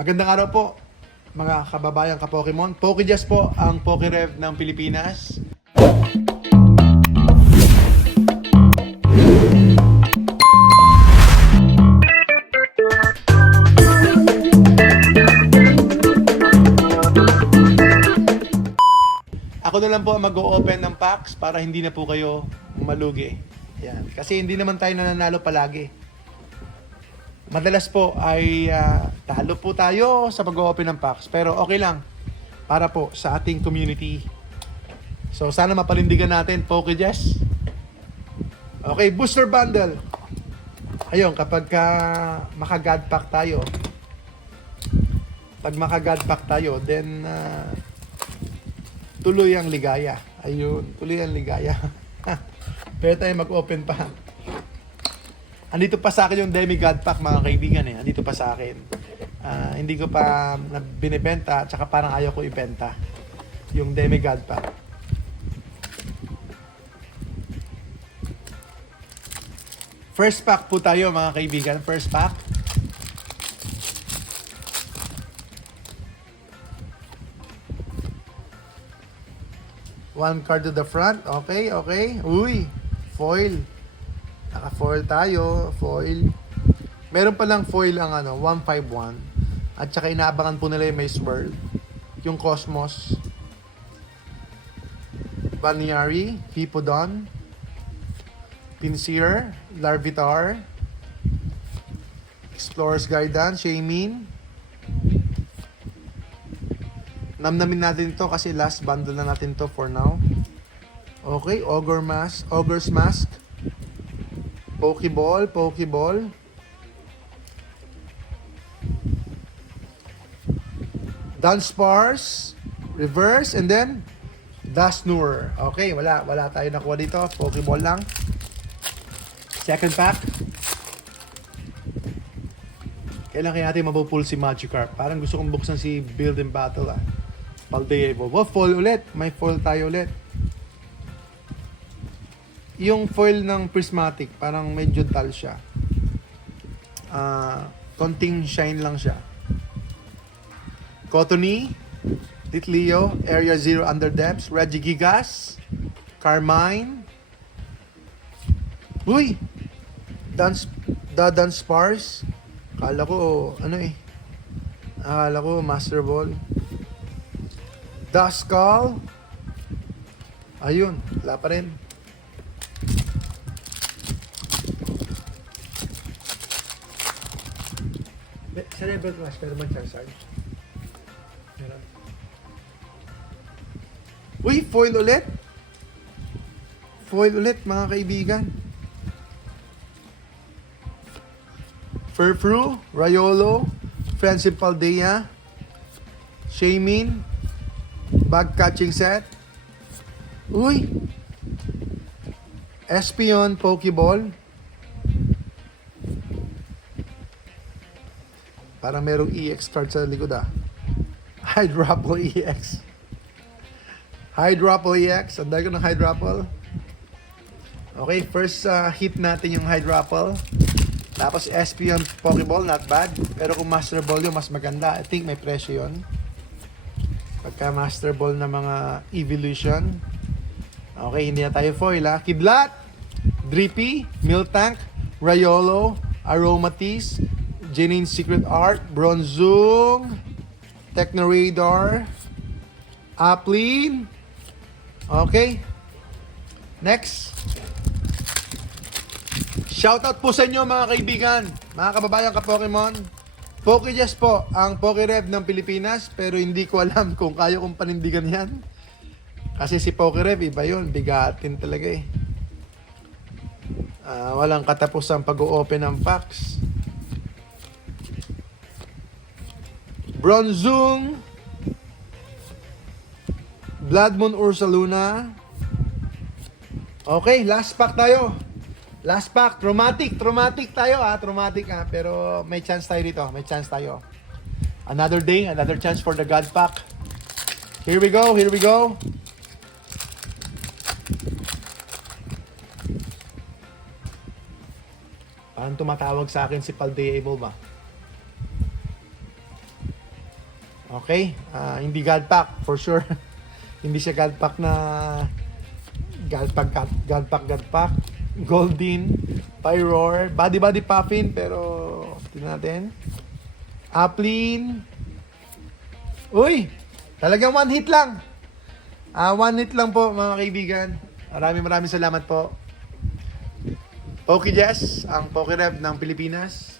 Magandang araw po, mga kababayang ka-Pokemon. PokeJust po ang PokeRev ng Pilipinas. Ako na lang po ang mag-o-open ng packs para hindi na po kayo malugi. Yan. Kasi hindi naman tayo nananalo palagi. Madalas po ay talo po tayo sa pag-open ng packs. Pero okay lang para po sa ating community. So sana mapalindigan natin, PokeJust. Okay, booster bundle. Ayun, kapag maka-God pack tayo, pag maka-God pack tayo, then tuloy ang ligaya. Ayun, tuloy ang ligaya. Pero tayo mag-open pa. Andito pa sa akin yung Demigod Pack, mga kaibigan eh. Andito pa sa akin. Hindi ko pa binibenta, tsaka parang ayaw ko ibenta yung Demigod Pack. First pack po tayo, mga kaibigan. First pack. One card to the front. Okay, okay. Uy, foil. Naka-foil tayo, foil. Meron pa lang foil ang 151. At saka inaabangan po nila yung Maze World. Yung Cosmos. Balneary, Hippodon, Pinsir, Larvitar, Explorer's Guidance, Shaymin. Namnamin natin to kasi last bundle na natin to for now. Okay, Ogre's Mask. Pokeball. Dunsparce, reverse, and then Dusknoir. Okay, wala tayo nakuha dito. Pokeball lang. Second pack. Kailan kaya natin mapupull si Magikarp? Parang gusto kong buksan si Build and Battle Paldeabo. Foil ulit. May foil tayo ulit. Yung foil ng Prismatic, parang medyo dull siya. Konting shine lang siya. Cottonee, Litleo, Area Zero Underdepths, Regigigas, Carmine. Uy! Dunsparce. Akala ko Master Ball. Duskull. Ayun, wala pa rin. Cerebral Clash, pero man Charizard. Meron. Uy, foil ulit. Foil ulit, mga kaibigan. Furfru, Riolo, Friendship Paldea, Shaymin, Bag Catching Set. Uy! Espion, Pokeball. Parang merong EX card sa likod Hydropple EX. Hydropple EX. Ang dami ko ng Hydropple. Okay, first hit natin yung Hydropple. Tapos Espion Pokeball, not bad. Pero kung Master Ball yung mas maganda. I think may presyo yun. Pagka Master Ball na mga Evolution. Okay, hindi na tayo foil Kidlat, Drippy, Miltank, Riolo, Aromatisse, Janine's Secret Art, Bronzong, Technoradar, Applin. Okay. Next. Shoutout po sa inyo, mga kaibigan, mga kababayan ka-Pokemon. PokeJust po ang PokeRev ng Pilipinas, pero hindi ko alam kung kaya kong panindigan yan. Kasi si PokeRev, iba yun. Bigatin talaga walang katapusang pag-o-open ng packs. Bronzong, Blood Moon Ursaluna. Okay, last pack tayo. Last pack, Traumatic tayo Traumatic pero may chance tayo dito, may chance tayo. Another day, another chance for the God Pack. Here we go. Parang tumatawag sa akin si Paldeabo ba? Okay? Hindi God Pack, for sure. Hindi siya God Pack na God Pack. Goldin, Pyroar, Body Puffin, pero tingnan natin. Applin. Uy! Talagang one hit lang. One hit lang po mga kaibigan. Maraming salamat po. PokeJess, ang PokeRev ng Pilipinas.